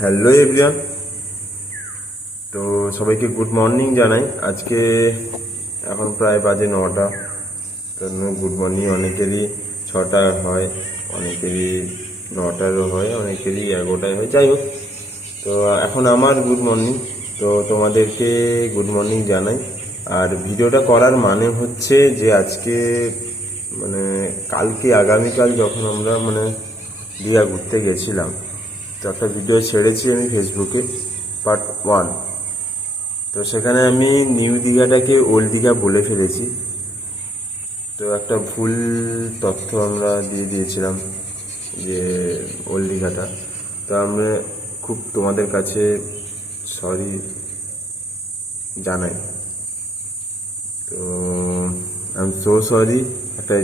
Hello everyone. তো সবাইকে good morning জানাই। আজকে এখন প্রায় বাজে 9টা। তো গুড মর্নিং অনেকেরই 6টায় হয়, অনেকেরই 9টারও হয়, অনেকেরই 11টায় হয়, যাই হোক। তো এখন আমার গুড মর্নিং, তো তোমাদেরকে গুড মর্নিং জানাই। আর ভিডিওটা করার মানে হচ্ছে যে আজকে মানে কালকে আগামীকাল যখন আমরা দীঘা ঘুরতে গেছিলাম, তো একটা ভিডিও ছেড়েছি আমি ফেসবুকে, পার্ট 1। তো সেখানে আমি নিউ দীঘাটাকে ওল্ড দীঘা বলে ফেলেছি। তো একটা ভুল তথ্য আমরা দিয়ে দিয়েছিলাম যে ওল্ড দীঘাটা। তো আমরা খুব তোমাদের কাছে সরি জানাই। তো আই এম সো সরি, একটা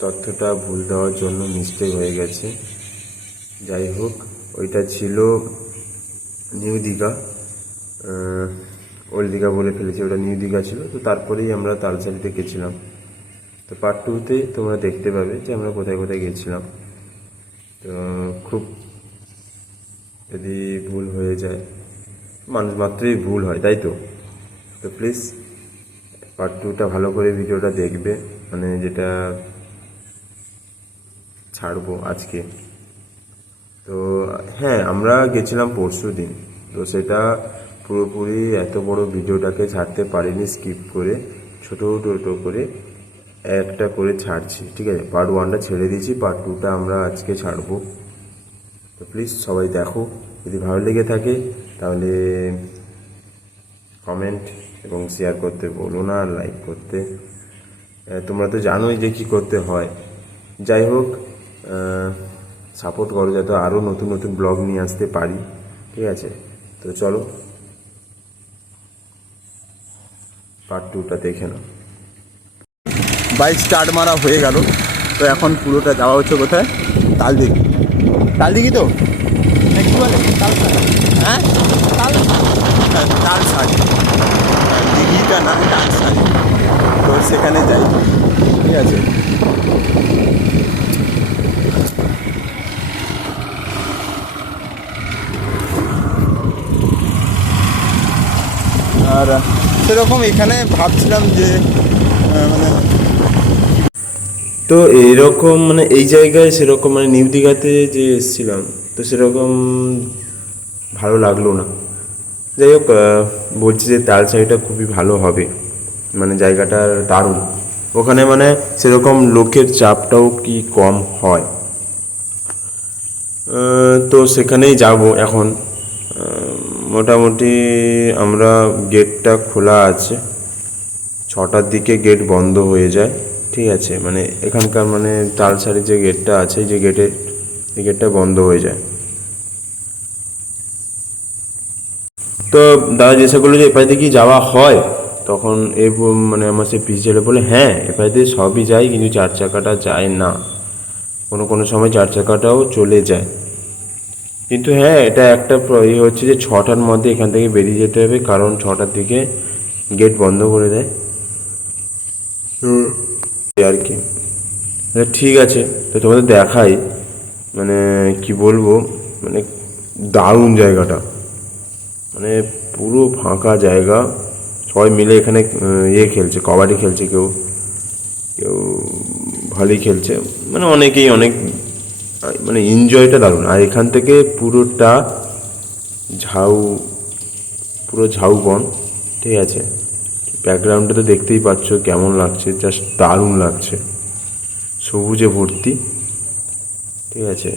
তথ্যটা ভুল দেওয়ার জন্য মিস্টেক হয়ে গেছে। যাই হোক, ওইটা ছিল নিউ দীঘা, ওল্ড দীঘা বলে ফেলেছি, ওটা নিউ দীঘা ছিল। তো তারপরেই আমরা তালসারিতে গেছিলাম। তো পার্ট 2তে তোমরা দেখতে পাবে যে আমরা কোথায় কোথায় গেছিলাম। তো খুব যদি ভুল হয়ে যায়, মানুষ মাত্রই ভুল হয়, তাই তো। তো প্লিজ পার্ট 2টা ভালো করে ভিডিওটা দেখবে, যেটা ছাড়বো আজকে। তো হ্যাঁ, আমরা গেছিলাম পরশু দিন। তো সেটা পুরোপুরি এত বড় ভিডিওটাকে ছাড়তে পারিনি, স্কিপ করে ছোট ছোট করে একটা করে ছাড়ছি, ঠিক আছে। পার্ট 1টা ছেড়ে দিয়েছি, পার্ট 2টা আমরা আজকে ছাড়বো। তো প্লিজ সবাই দেখো, যদি ভালো লেগে থাকে তাহলে কমেন্ট এবং শেয়ার করতে বলো না, লাইক করতে। তোমরা তো জানোই যে কী করতে হয়। যাই হোক, সাপোর্ট করো যাতে আরও নতুন নতুন ব্লগ নিয়ে আসতে পারি, ঠিক আছে। তো চলো পার্ট 2টা দেখে নাও। বাইক স্টার্ট মারা হয়ে গেল। তো এখন পুরোটা যাওয়া হচ্ছে কোথায়? তালদিঘি। তালদিঘি তো কি বলে, হ্যাঁ তালসারি, দিঘিটা না, তালসারি। তো সেখানে যাই, ঠিক আছে। আর সেরকম এখানে ভাবছিলাম যে তো এরকম এই জায়গায় সেরকম নিউ দীঘাতে যে এসেছিলাম, তো সেরকম ভালো লাগলো না। যাই হোক, বলছি যে তালসারিটা খুবই ভালো হবে, জায়গাটা দারুণ। ওখানে সেরকম লোকের চাপটাও কি কম হয়। তো সেখানেই যাব এখন। মোটামুটি আমরা গেটটা খোলা আছে, 6টার দিকে গেট বন্ধ হয়ে যায়, ঠিক আছে। এখানকার তালসারির যে গেটটা আছে, যে গেটটা বন্ধ হয়ে যায়। তো দাদা জিজ্ঞাসা করলো যে এপাশ দিয়ে কি যাওয়া হয়, তখন আমার সে পিছিয়ে ছেলে বলে হ্যাঁ, এপাশ দিয়ে সবই যায়, কিন্তু 4 চাকাটা যায় না। কোনো কোনো সময় 4 চাকাটাও চলে যায়। কিন্তু হ্যাঁ, এটা একটা হচ্ছে যে 6টার মধ্যে এখান থেকে বেরিয়ে যেতে হবে, কারণ 6টার দিকে গেট বন্ধ করে দেয় আর কি। ঠিক আছে, তো তোমাদের দেখাই, কি বলবো, দারুণ জায়গাটা, পুরো ফাঁকা জায়গা। সবাই মিলে এখানে খেলছে, কবাডি খেলছে, কেউ কেউ ভলি খেলছে, অনেকেই অনেক এনজয়টা দারুণ। আর এখান থেকে পুরোটা পুরো ঝাউবন, ঠিক আছে। ব্যাকগ্রাউন্ডটা তো দেখতেই পাচ্ছ কেমন লাগছে, জাস্ট দারুণ লাগছে, সবুজে ভর্তি, ঠিক আছে।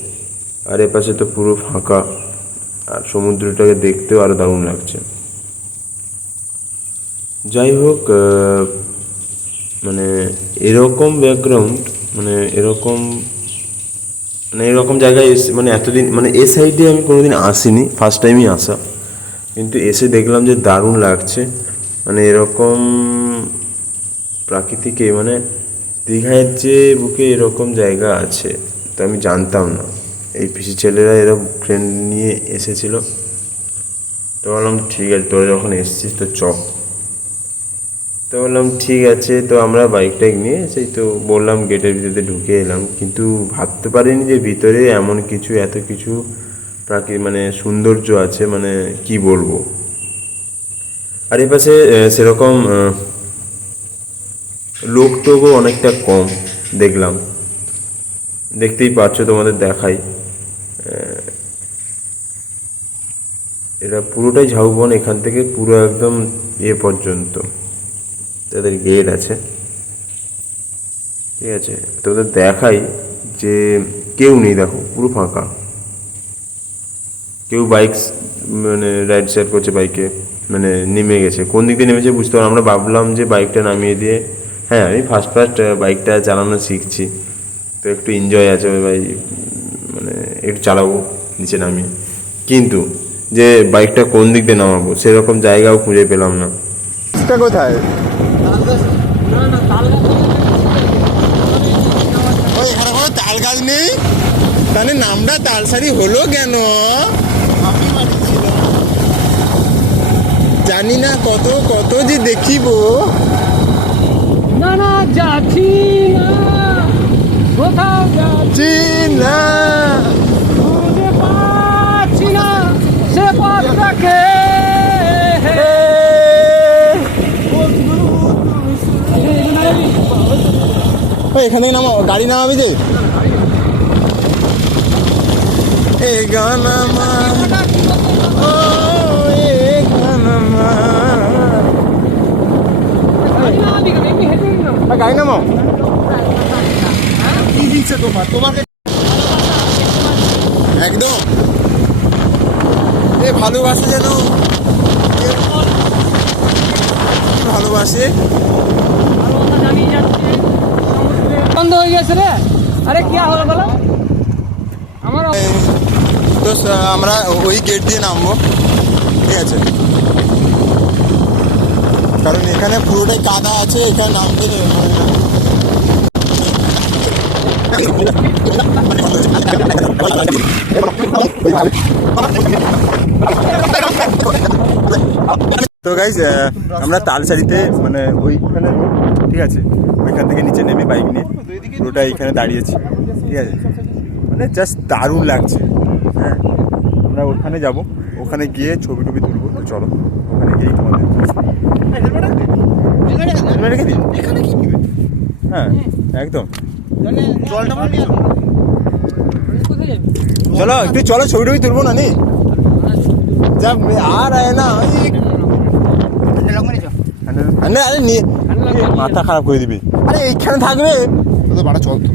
আর এপাশে তো পুরো ফাঁকা, আর সমুদ্রটাকে দেখতেও আরও দারুণ লাগছে। যাই হোক, এরকম ব্যাকগ্রাউন্ড, এরকম এরকম জায়গায় এসে এতদিন এ সাইডে আমি কোনোদিন আসিনি, ফার্স্ট টাইমই আসা। কিন্তু এসে দেখলাম যে দারুণ লাগছে, এরকম প্রাকৃতিকে, দীঘার যে বুকে এরকম জায়গা আছে, তো আমি জানতাম না। এই পিসি ছেলেরা এরা ফ্রেন্ড নিয়ে এসেছিল। তো বললাম ঠিক আছে, তোরা যখন এসেছিস তো তো বললাম ঠিক আছে। তো আমরা বাইক নিয়ে সেই তো বললাম গেটের ভিতরে ঢুকে এলাম, কিন্তু ভাবতে পারিনি যে ভিতরে এমন কিছু, এত কিছু মানে সৌন্দর্য আছে, মানে কি বলবো। আর এই পাশে সেরকম লোক টোকও অনেকটা কম দেখলাম, দেখতেই পাচ্ছ, তোমাদের দেখাই। এটা পুরোটাই ঝাউবন, এখান থেকে পুরো একদম পর্যন্ত তাদের গেট আছে, ঠিক আছে। তোদের দেখাই যে কেউ নেই, দেখো পুরো ফাঁকা। কেউ বাইক মানে রাইড সাইড করছে, বাইকে মানে নেমে গেছে, কোন দিক দিয়ে নেমেছে বুঝতে পারলাম। আমরা ভাবলাম যে বাইকটা নামিয়ে দিয়ে, হ্যাঁ আমি ফার্স্ট বাইকটা চালানো শিখছি, তো একটু এনজয় আছে ভাই, মানে একটু চালাবো নিচে নামিয়ে, কিন্তু যে বাইকটা কোন দিক দিয়ে নামাবো সেরকম জায়গাও খুঁজে পেলাম না। কোথায় এখানে কোনো তাল গাছ নেই, তাহলে নামটা তালসারি হলো কেন জানি না। কত কত যে দেখিব, না না যাচ্ছি না, কোথাও যাচ্ছি না, খুঁজে পাচ্ছি না সে পথটাকে। এখান থেকে নামো, গাড়ি নামাবি যে এ গানামা, ও এ গানামা, গাড়ি নামাও। কি দিচ্ছে তোমাকে একদম এ ভালোবাসে, যেন ভালোবাসে। বন্ধ হয়ে গেছে রে, আরে কি হলো বলো আমার। তো আমরা ওই গেট দিয়ে নামবো, ঠিক আছে, কারণ এখানে পুরোটাই কাদা আছে, এখানে নামতে তো গাইস আমরা তালসারিতে মানে ওইখানে, ঠিক আছে, ওইখান থেকে নিচে নেমে বাইক নিয়ে পুরোটা এইখানে দাঁড়িয়েছি, ঠিক আছে, মানে জাস্ট দারুণ লাগছে। হ্যাঁ আমরা ওখানে যাব, ওখানে গিয়ে ছবি টবি তুলবো, তো চলো ওখানে গিয়েই তোমাদের রেখে দিই। হ্যাঁ একদম, চলো একটু চলো ছবি টবি তুলবো না নি, যা আর আয় না আরে নিয়ে মাথা খারাপ করে দিবি, আরে এইখানে থাকবে তো বাড়া, চল তো।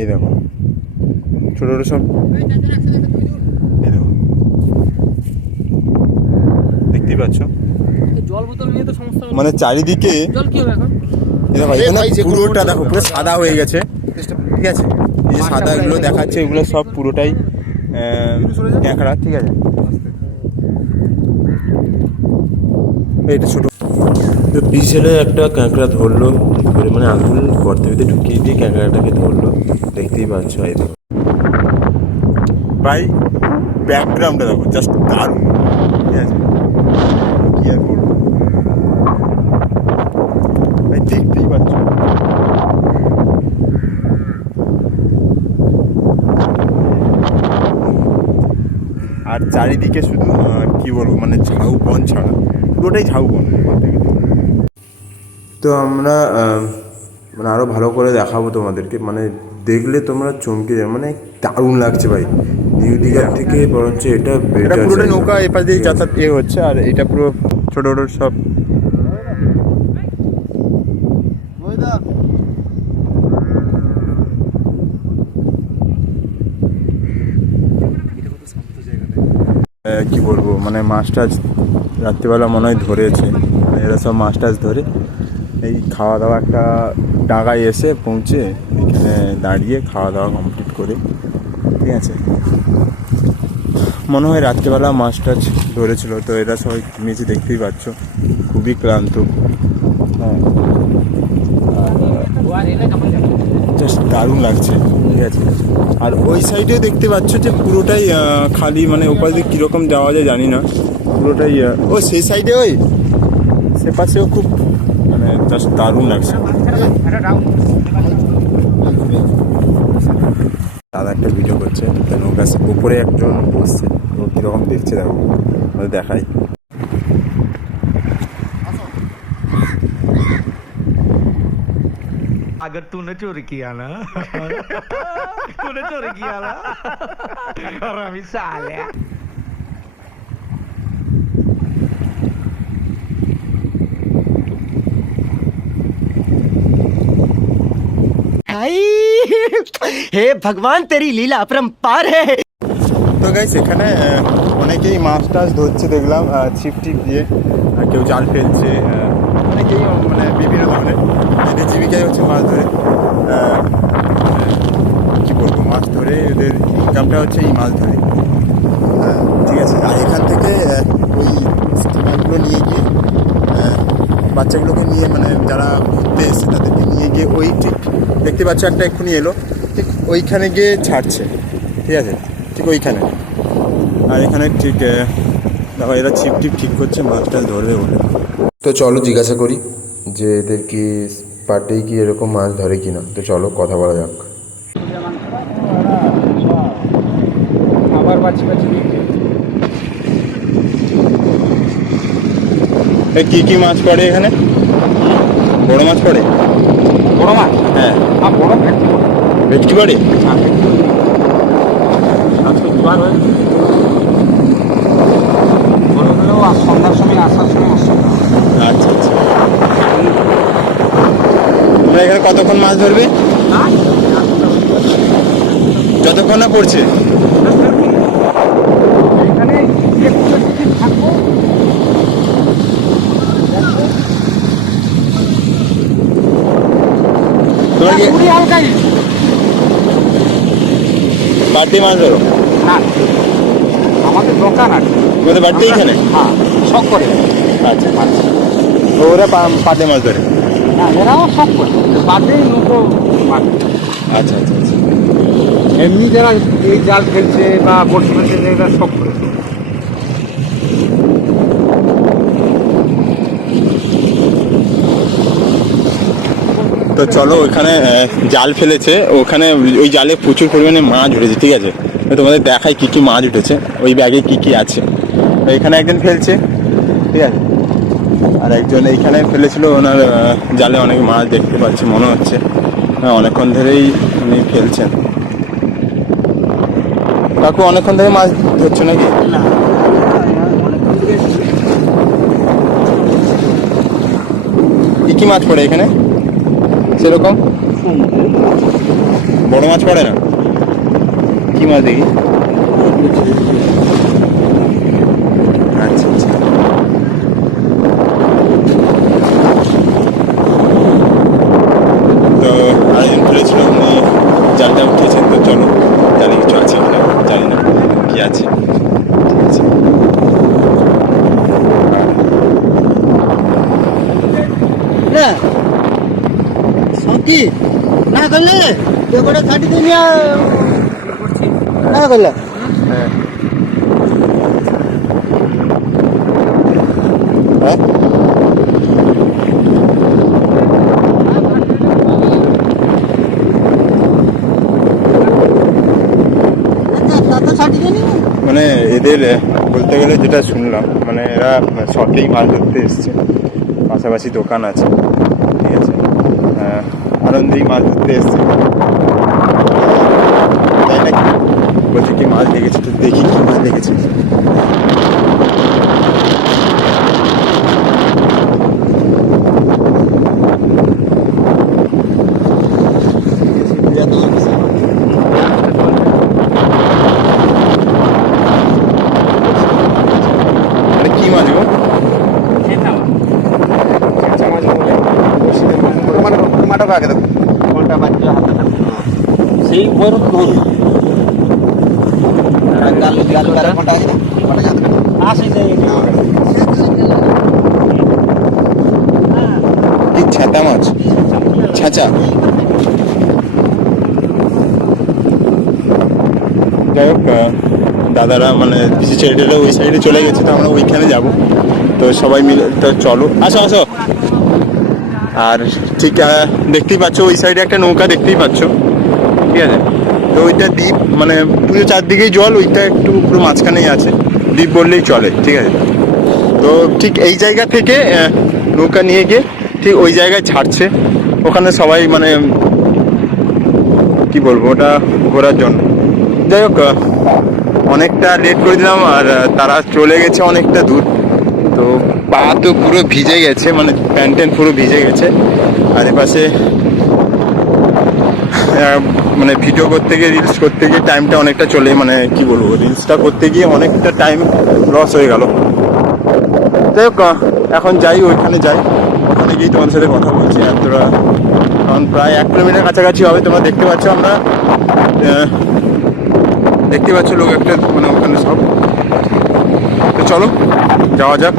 এই দেখো ছোট ছোট সব, এই দেখো দেখতেই পাচ্ছ, জল বোতল নিয়ে তো সমস্যা, মানে চারিদিকে জল কি হবে এখন। পুরোটা দেখো পুরো সাদা হয়ে গেছে, ঠিক আছে, এই যে সাদা এগুলো দেখাচ্ছে, এগুলো সব পুরোটাই ক্যাঁকড়া, ঠিক আছে। এটা ছোট তো পিছনে একটা ক্যাঁকড়া ধরলো, ধরে মানে আঙুল গর্তের ভিতরে ঢুকিয়ে দিয়ে ক্যাঁকড়াটাকে ধরলো, দেখতেই পাচ্ছ। এই দেখো ভাই ব্যাকগ্রাউন্ডটা দেখো, জাস্ট দারুণ, ঠিক আছে, কি আর বলবো ভাই, দেখতেই পাচ্ছ। আর চারিদিকে শুধু কি বলবো, মানে ঝাউবন ছাড়া, পুরোটাই ঝাউবন। তো আমরা মানে আরও ভালো করে দেখাবো তোমাদেরকে, মানে দেখলে তোমরা চমকে যাবে, মানে দারুণ লাগছে ভাই। নিউ দীঘার থেকে বরঞ্চ এটা বেটার, পুরোটা নৌকা এপাশ দিয়ে যাতায়াত হচ্ছে, আর এটা পুরো ছোট ছোট সব। কি বলবো, মানে মাছ টাছ রাত্রিবেলা মনে হয় ধরেছে, এরা সব মাছ টাছ ধরে এই খাওয়া দাওয়া একটা ডাঙায় এসে পৌঁছে এখানে দাঁড়িয়ে খাওয়া দাওয়া কমপ্লিট করে, ঠিক আছে, মনে হয় রাত্রিবেলা মাছ টাছ ধরেছিল। তো এরা সবাই নিচে দেখতেই পাচ্ছ, খুবই ক্লান্ত, হ্যাঁ জাস্ট দারুণ লাগছে, ঠিক আছে। আর ওই সাইডে দেখতে পাচ্ছ যে পুরোটাই খালি, মানে ওপাশ দিয়ে কীরকম যাওয়া যায় জানি না, পুরোটাই ও সেই সাইডে, ওই সে পাশেও খুব মানে জাস্ট দারুণ লাগছে। দাদা একটা ভিডিও করছে, তো নৌকা উপরে একজন বসছে, কীরকম দেখছে দেখো, দেখাই। अगर तूने चोरी किया ना तूने चोरी किया ना और अभी साले हे भगवान तेरी लीला अपरंपार है। তো গাইস এখানে অনেকেই মাছ টাছ ধরছে দেখলাম, ছিপ টিপ দিয়ে, কেউ জাল ফেলছে, অনেকেই মানে বিভিন্ন ধরনের এদের জীবিকাই হচ্ছে মাছ ধরে। কী বলবো, মাছ ধরে এদের ইনকামটা হচ্ছে এই মাছ ধরে। ঠিক আছে, আর এখান থেকে ওই স্টিমারগুলো নিয়ে গিয়ে বাচ্চাগুলোকে নিয়ে, মানে যারা ঘুরতে এসছে তাদেরকে নিয়ে গিয়ে ওই ঠিক দেখতে পাচ্ছ একটা এক্ষুনি এলো, ঠিক ওইখানে গিয়ে ছাড়ছে। ঠিক আছে, ঠিক ওইখানে। আর এখানে ঠিক দেখো এরা ছিপ টিপ ঠিক করছে, মাছ টাছ ধরবে বলে। তো চলো জিজ্ঞাসা করি যে এদের কি পার ডে কি এরকম মাছ ধরে কিনা। তো চলো কথা বলা যাক। আবার বাচ্চা বাচ্চা কি কি মাছ পড়ে এখানে? বড় মাছ পড়ে? বড় মাছ? হ্যাঁ, বড় ভেটকি পড়ে। ভেটকি পড়ে? আজকে দুবার হয়েছে। বলে দিলেও আর সন্ধ্যার সময় আসার সময় আসছে। আচ্ছা আচ্ছা, তোমরা এখানে কতক্ষণ মাছ ধরবে? যতক্ষণ না পড়ছে? এখানে একটু থাকবো। তোমরা কি পুরি হালকাই পার ডে মাছ ধরো? না, আমাদের দোকান আছে। তোমাদের বাড়িতে এখানে? হ্যাঁ, শখ করে। আচ্ছা আচ্ছা, তো ওরা পাতে মাছ ধরে? হ্যাঁ, এরাও শখ করে, বাদেই নৌকো মাছ। আচ্ছা আচ্ছা আচ্ছা, এমনি যারা এই জাল ফেলছে বা বড়শি ফেলছে এরা শখ করে। তো চলো ওইখানে জাল ফেলেছে, ওখানে ওই জালে প্রচুর পরিমাণে মাছ উঠেছে। ঠিক আছে, তো তোমাদের দেখাই কী কী মাছ উঠেছে, ওই ব্যাগে কী কী আছে। এখানে একজন ফেলছে, ঠিক আছে, আর একজন এইখানে ফেলেছিল, ওনার জালে অনেক মাছ দেখতে পাচ্ছি মনে হচ্ছে। অনেকক্ষণ ধরেই উনি ফেলছেন। কাকু অনেকক্ষণ ধরে মাছ ধরছো নাকি? কী কী মাছ পড়ে এখানে সেরকম? বড় মাছ পড়ে না? কি মাছ দেখি? আচ্ছা আচ্ছা, তো আরেকজন ফেলেছিল, উনি জালটা উঠেছেন। তো চলো, জালে কিছু আছে কিনা জানি না, কি আছে। ঠিক আছে, না সঙ্গী না করলে এবারে ছাড়ি দিয়ে না করলে হ্যাঁ হ্যাঁ, তো ছাড়ি দিয়ে মানে এদের বলতে গেলে যেটা শুনলাম, মানে এরা শখেই মাছ ধরতে এসছে, পাশাপাশি দোকান আছে। ঠিক আছে, আনন্দেই মাছ ধরতে এসছে, তাই নাকি? বলছে কি মাছ লেগেছে, তো দেখি কি মাছ লেগেছে। মানে কি মাছ গো? মাঠক আগে দেখো কোনটা বাচ্চা হাতে থাকবে সেই বড় ধরুন গাল গাল করে কোনটা আগে কোনটা হাতে আসে যায় কি ছাতা মাছ? ছাঁচা? যাই হোক, দাদারা মানে কিছু ছেলেটা ওই সাইডে চলে গেছে, তো আমরা ওইখানে যাব। তো সবাই মিলে, তো চলো, আসো আসো। আর ঠিক দেখতেই পাচ্ছ ওই সাইডে একটা নৌকা দেখতেই পাচ্ছ। ঠিক আছে, তো ওইটা দ্বীপ, মানে পুরো চারদিকেই জল, ওইটা একটু পুরো মাঝখানেই আছে, দ্বীপ বললেই চলে, ঠিক আছে। তো ঠিক এই জায়গা থেকে নৌকা নিয়ে গিয়ে ঠিক ওই জায়গায় ছাড়ছে, ওখানে সবাই মানে কি বলবো ওটা ঘোরার জন্য। যাই হোক, অনেকটা লেট করে দিলাম, আর তারা চলে গেছে অনেকটা দূর। তো পা তো পুরো ভিজে গেছে, মানে প্যান্ট ট্যান্ট পুরো ভিজে গেছে। আর এপাশে মানে ভিডিও করতে গিয়ে, রিলস করতে গিয়ে টাইমটা অনেকটা চলে, মানে কি বলবো, রিলসটা করতে গিয়ে অনেকটা টাইম লস হয়ে গেল। যাই হোক, এখন যাই, ওইখানে যাই, ওখানে গিয়ে তোমার সাথে কথা বলছি। আর তোরা এখন প্রায় 1 কিলোমিটার কাছাকাছি হবে, তোমরা দেখতে পাচ্ছ, আমরা দেখতে পাচ্ছ লোক একটা, মানে ওখানে সব। তো চলো যাওয়া যাক।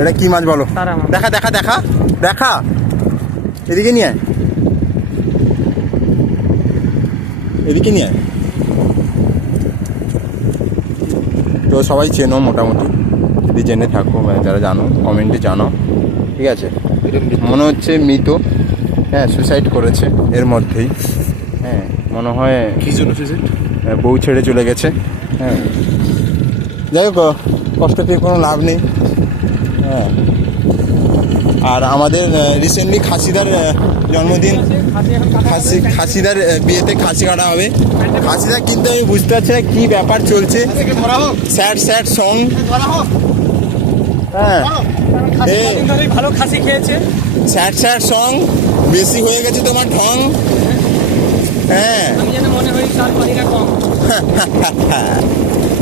এটা কি মাছ বলো? তারা মাছ। দেখা দেখা দেখা দেখা, এদিকে নিয়ে আয়, এদিকে নিয়ে আয়। তো সবাই চেনো মোটামুটি, যদি জেনে থাকো, মানে যারা জানো কমেন্টে জানো, ঠিক আছে। মনে হচ্ছে মৃত, হ্যাঁ, সুসাইড করেছে এর মধ্যেই, হ্যাঁ মনে হয়। কি জন্য সুইসাইড? বউ ছেড়ে চলে গেছে, হ্যাঁ। যাই হোক, কষ্ট পেয়ে কোনো লাভ নেই, হ্যাঁ। আর আমাদের রিসেন্টলি খাসিদার জন্মদিন, খাসিদার বিয়েতে খাসি কাটা হবে। খাসিদা কিন্তু আমি বুঝতে পারছি না কী ব্যাপার চলছে, স্যাড স্যাড সং, হ্যাঁ, ভালো খাসি খেয়েছে, স্যাড স্যাড সং, বেশি হয়ে গেছে তোমার ঢং, হ্যাঁ। আমি যেন মনে হয় তার পানিটা কম।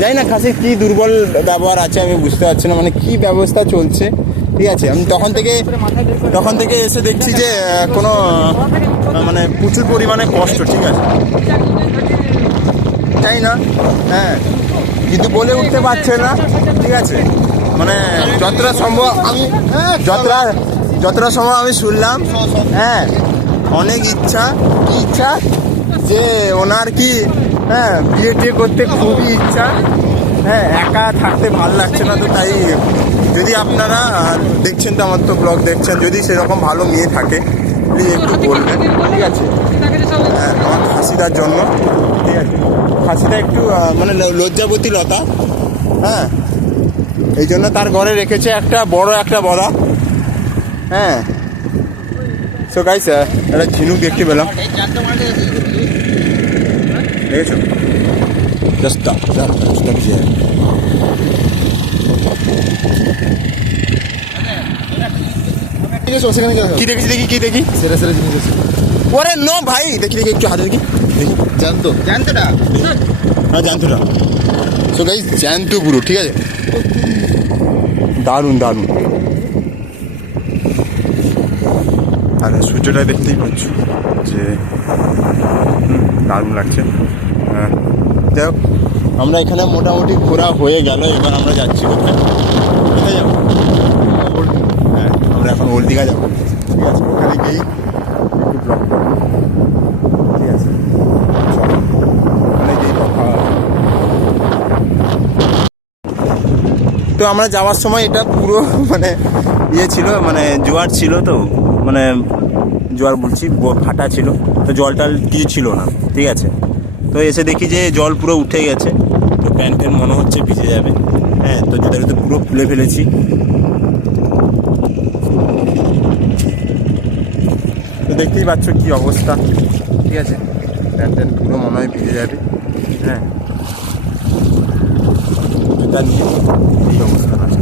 জানি না খাসির কী দুর্বল ব্যবহার আছে, আমি বুঝতে পারছি না, মানে কী ব্যবস্থা চলছে, ঠিক আছে। আমি তখন থেকে এসে দেখছি যে কোনো মানে প্রচুর পরিমাণে কষ্ট, ঠিক আছে, তাই না, হ্যাঁ। কিন্তু বলে উঠতে পারছে না, ঠিক আছে। মানে যতটা সম্ভব আমি যতটা সম্ভব আমি শুনলাম, হ্যাঁ, অনেক ইচ্ছা, কি ইচ্ছা যে ওনার কি, হ্যাঁ, বিয়ে টিয়ে করতে খুবই ইচ্ছা, হ্যাঁ, একা থাকতে ভালো লাগছে না। তো তাই যদি আপনারা দেখছেন, তো আমার তো ব্লগ দেখছেন, যদি সেরকম ভালো মেয়ে থাকে প্লিজ একটু বলবেন, ঠিক আছে। হ্যাঁ, আমার খাসিদার জন্য, ঠিক আছে। খাসিটা একটু মানে লজ্জাবতী লতা, হ্যাঁ, এই জন্য তার ঘরে রেখেছে একটা বড়া, হ্যাঁ। সো গাইস, একটা ঝিনুক দেখতে পেলাম, দেখেছো, জাস্ট কি দেখেছি, দেখি কি দেখি, সেরা সেরা জিনিস আছে। ওরে নো ভাই, দেখি একটু হাতে দেখি, জানতো হ্যাঁ জ্যান্তটা। সো গাইস, জ্যান্ত পুরো, ঠিক আছে, দারুণ। আর সূর্যটা দেখতেই পাচ্ছ যে দারুণ লাগছে, হ্যাঁ। যাই হোক, আমরা এখানে মোটামুটি ঘোরা হয়ে গেল, এবার আমরা যাচ্ছি কোথায় যাবো? হ্যাঁ, আমরা এখন ওল্ড দীঘা যাবো, ঠিক আছে। ওখানে গিয়েই একটু ব্লগ করবো, ঠিক আছে। চলো, ওখানে গিয়েই কথা হবে। তো আমরা যাওয়ার সময় এটা পুরো মানে ইয়ে ছিল, মানে জোয়ার ছিল, তো মানে জোয়ার বলছি, ভাটা ছিল, তো জলটাল কিছু ছিল না, ঠিক আছে। তো এসে দেখি যে জল পুরো উঠে গেছে, তো প্যান্ট মনে হচ্ছে ভিজে যাবে, হ্যাঁ। তো জুতো পুরো খুলে ফেলেছি, তো দেখতেই পাচ্ছ কি অবস্থা, ঠিক আছে। প্যান্ট পুরো মনে হয় ভিজে যাবে, হ্যাঁ। জুতা নিয়ে এই অবস্থা আছে।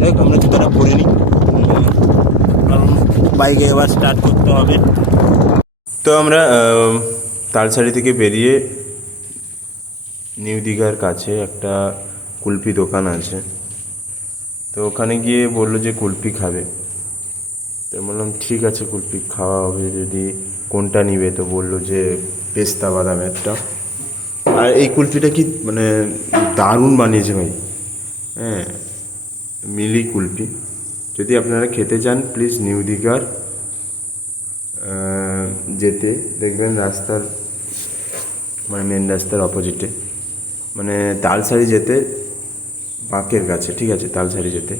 দেখ, আমরা জুতাটা পরে নিই, কারণ বাইকে এবার স্টার্ট করতে হবে। তো আমরা তালসারি থেকে বেরিয়ে নিউ দীঘার কাছে একটা কুলফি দোকান আছে, তো ওখানে গিয়ে বললো যে কুলফি খাবে। তো বললাম ঠিক আছে, কুলফি খাওয়া হবে, যদি কোনটা নিবে। তো বললো যে পেস্তা বাদামেরটা। আর এই কুলফিটা কি মানে দারুণ বানিয়েছে ভাই, হ্যাঁ, মিলি কুলফি। যদি আপনারা খেতে চান, প্লিজ নিউ দীঘার যেতে দেখবেন রাস্তার, মানে মেন রাস্তার অপোজিটে, মানে তালসারি যেতে বাঁকের কাছে, ঠিক আছে, তালসারি যেতে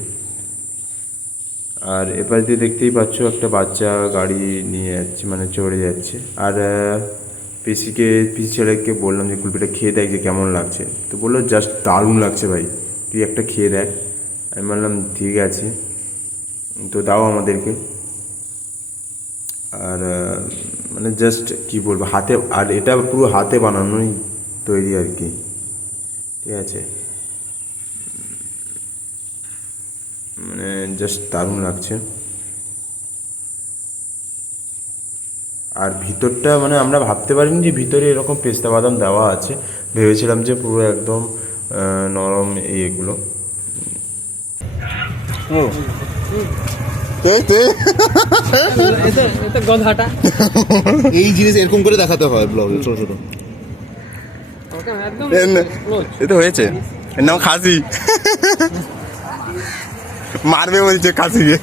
আর এপাশ দিয়ে দেখতেই পাচ্ছ একটা বাচ্চা গাড়ি নিয়ে যাচ্ছে, মানে চড়ে যাচ্ছে। আর পিসি ছেলেকে বললাম যে কুলপিটা খেয়ে দেখ যে কেমন লাগছে, তো বললো জাস্ট দারুণ লাগছে ভাই, তুই একটা খেয়ে দেখ। আমি বললাম ঠিক আছে, তো দাও আমাদেরকে। আর মানে জাস্ট কি বলবো, হাতে, আর এটা পুরো হাতে বানানোই তৈরি আর কি, ঠিক আছে, মানে জাস্ট দারুণ লাগছে। আর ভিতরটা মানে আমরা ভাবতে পারিনি যে ভিতরে এরকম পেস্তা বাদাম দেওয়া আছে, ভেবেছিলাম যে পুরো একদম নরম এগুলো। এতে গধাটা এই জিনিস এরকম করে দেখাতে হয় ব্লগে ছোট ছোট। একদম এ তো হয়েছে, এর নাম খাসি, মারবে বলছে খাসিকে।